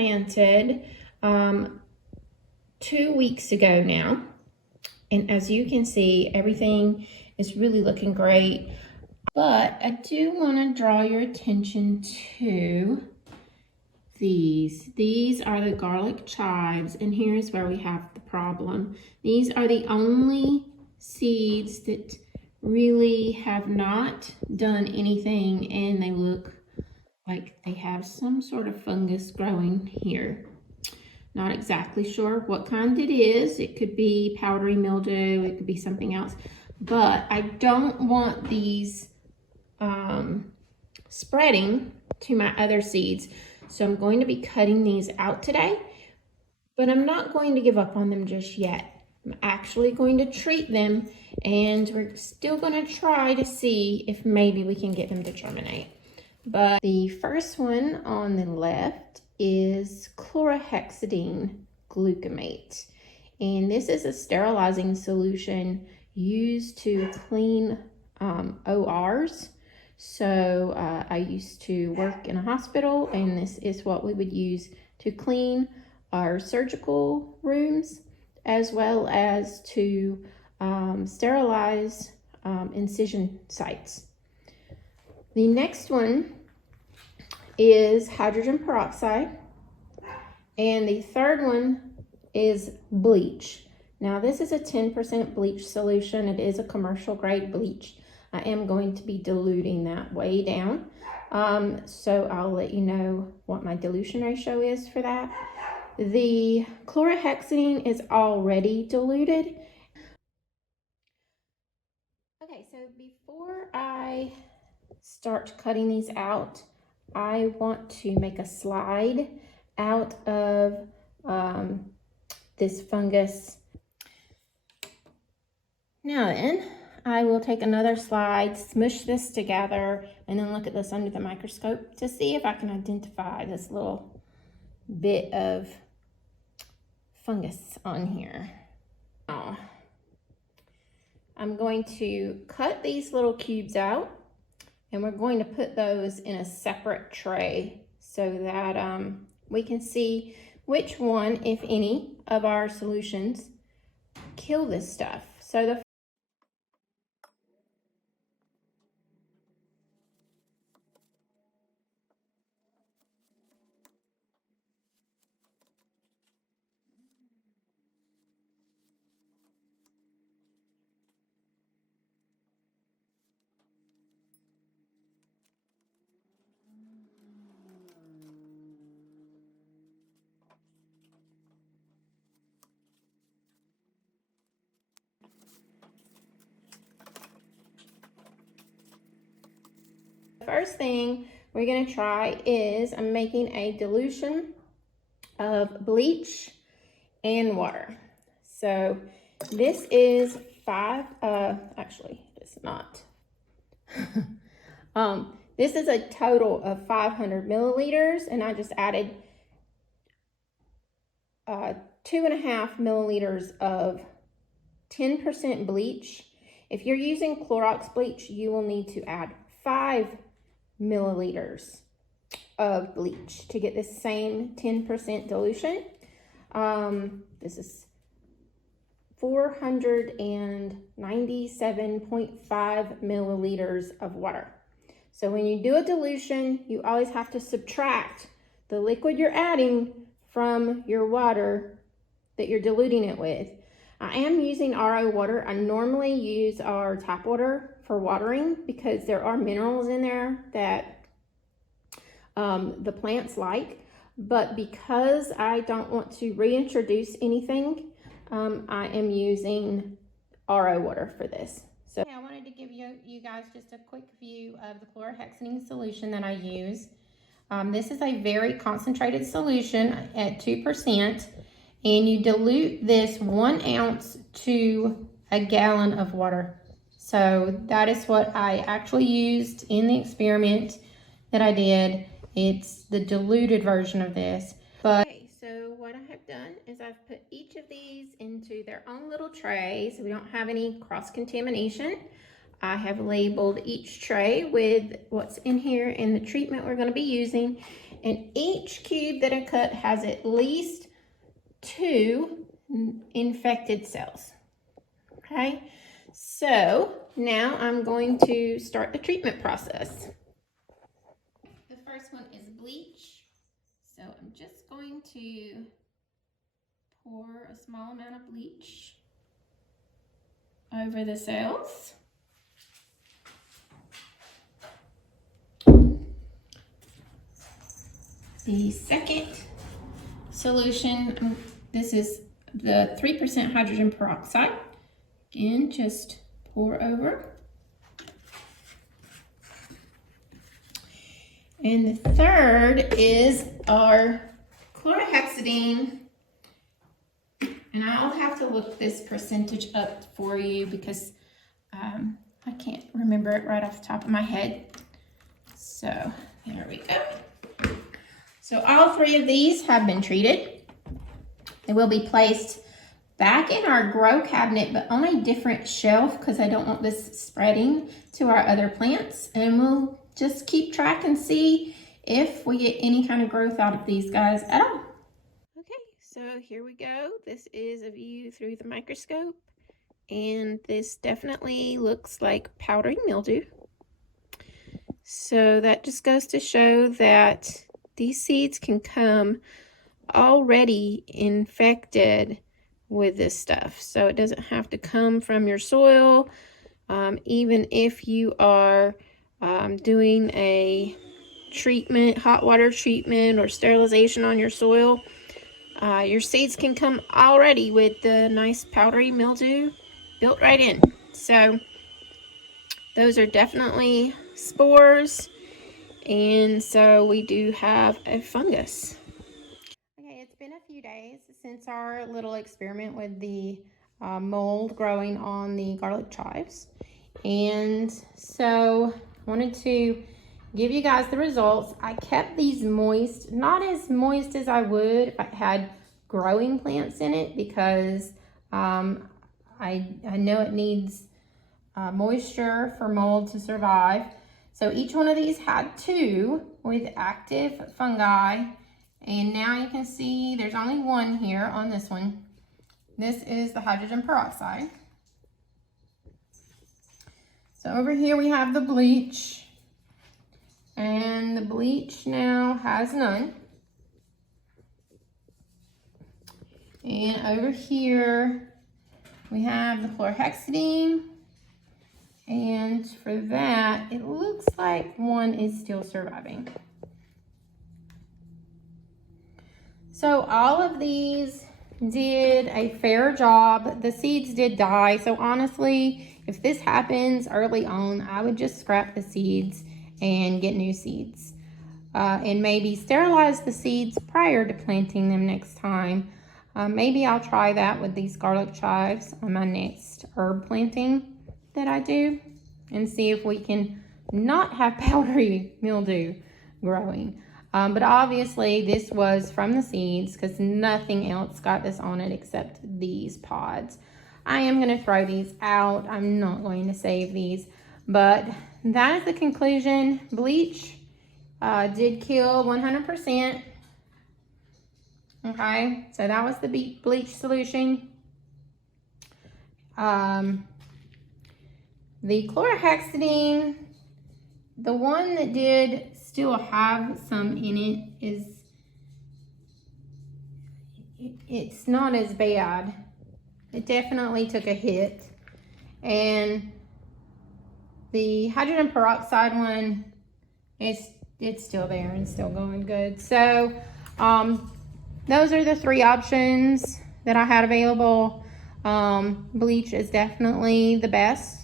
planted 2 weeks ago now. And as you can see, everything is really looking great. But I do want to draw your attention to these. These are the garlic chives, and here's where we have the problem. These are the only seeds that really have not done anything, and they look like they have some sort of fungus growing here. Not exactly sure what kind it is. It could be powdery mildew, it could be something else, but I don't want these spreading to my other seeds. So I'm going to be cutting these out today, but I'm not going to give up on them just yet. I'm actually going to treat them, and we're still going to try to see if maybe we can get them to germinate. But the first one on the left is chlorhexidine gluconate. And this is a sterilizing solution used to clean ORs. So I used to work in a hospital, and this is what we would use to clean our surgical rooms, as well as to sterilize incision sites. The next one is hydrogen peroxide, and the third one is bleach. Now this is a 10% bleach solution. It is a commercial grade bleach. I am going to be diluting that way down. So I'll let you know what my dilution ratio is for that. The chlorhexidine is already diluted. Okay, so before I start cutting these out, I want to make a slide out of this fungus. Now then, I will take another slide, smush this together, and then look at this under the microscope to see if I can identify this little bit of fungus on here. Now, I'm going to cut these little cubes out, and we're going to put those in a separate tray so that we can see which one, if any, of our solutions kill this stuff. So the first thing we're going to try is I'm making a dilution of bleach and water. So this is actually it's not. This is a total of 500 milliliters, and I just added 2.5 milliliters of 10% bleach. If you're using Clorox bleach, you will need to add 5 milliliters of bleach to get the same 10% dilution. This is 497.5 milliliters of water. So when you do a dilution, you always have to subtract the liquid you're adding from your water that you're diluting it with. I am using RO water. I normally use our tap water for watering because there are minerals in there that the plants like. But because I don't want to reintroduce anything, I am using RO water for this. So I wanted to give you guys just a quick view of the chlorhexidine solution that I use. This is a very concentrated solution at 2%, and you dilute this 1 ounce to a gallon of water. So that is what I actually used in the experiment that I did. It's the diluted version of this. But okay, so what I have done is I've put each of these into their own little tray so we don't have any cross-contamination. I have labeled each tray with what's in here and the treatment we're going to be using. And each cube that I cut has at least 2 infected cells. Okay, so now I'm going to start the treatment process. The first one is bleach. So I'm just going to pour a small amount of bleach over the cells. The second solution, this is the 3% hydrogen peroxide. Again, just pour over. And the third is our chlorhexidine. And I'll have to look this percentage up for you because I can't remember it right off the top of my head. So there we go. So all 3 of these have been treated. They will be placed back in our grow cabinet, but on a different shelf because I don't want this spreading to our other plants. And we'll just keep track and see if we get any kind of growth out of these guys at all. Okay, so here we go. This is a view through the microscope. And this definitely looks like powdery mildew. So that just goes to show that these seeds can come already infected with this stuff. So it doesn't have to come from your soil. Even if you are doing a treatment, hot water treatment or sterilization on your soil, your seeds can come already with the nice powdery mildew built right in. So those are definitely spores. And so we do have a fungus. Okay, it's been a few days since our little experiment with the mold growing on the garlic chives. And so I wanted to give you guys the results. I kept these moist, not as moist as I would if I had growing plants in it, because I know it needs moisture for mold to survive. So each one of these had 2 with active fungi. And now you can see there's only 1 here on this one. This is the hydrogen peroxide. So over here we have the bleach. And the bleach now has none. And over here we have the chlorhexidine. And for that, it looks like 1 is still surviving. So all of these did a fair job. The seeds did die. So honestly, if this happens early on, I would just scrap the seeds and get new seeds. And maybe sterilize the seeds prior to planting them next time. Maybe I'll try that with these garlic chives on my next herb planting that I do, and see if we can not have powdery mildew growing. But obviously this was from the seeds because nothing else got this on it except these pods. I am going to throw these out. I'm not going to save these, but that is the conclusion. Bleach did kill 100%. Okay, so that was the bleach solution. The chlorhexidine, the one that did still have some in it, it's not as bad. It definitely took a hit. And the hydrogen peroxide one, it's still there and still going good. So those are the 3 options that I had available. Bleach is definitely the best.